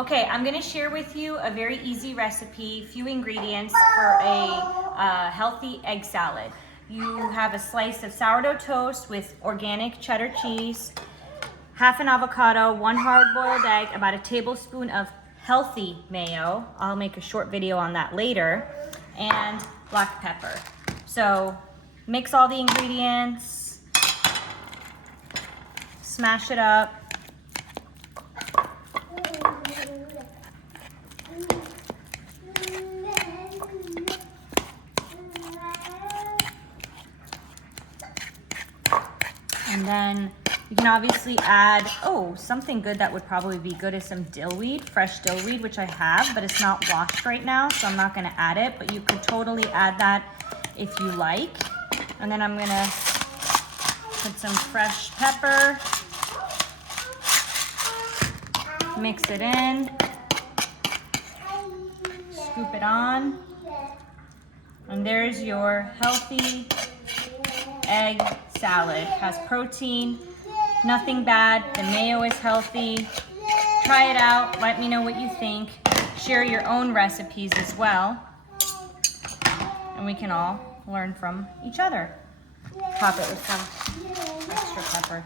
Okay, I'm gonna share with you a very easy recipe, few ingredients for a healthy egg salad. You have a slice of sourdough toast with organic cheddar cheese, half an avocado, 1 hard-boiled egg, about a tablespoon of healthy mayo. I'll make a short video on that later, and black pepper. So mix all the ingredients, smash it up. And then you can obviously add, something good that would probably be good is some dill weed, fresh dill weed, which I have, but it's not washed right now, so I'm not gonna add it, but you could totally add that if you like. And then I'm gonna put some fresh pepper, mix it in, scoop it on, and there's your healthy egg salad. Has protein, nothing bad, the mayo is healthy. Try it out, let me know what you think. Share your own recipes as well, and we can all learn from each other. Top it with some extra pepper.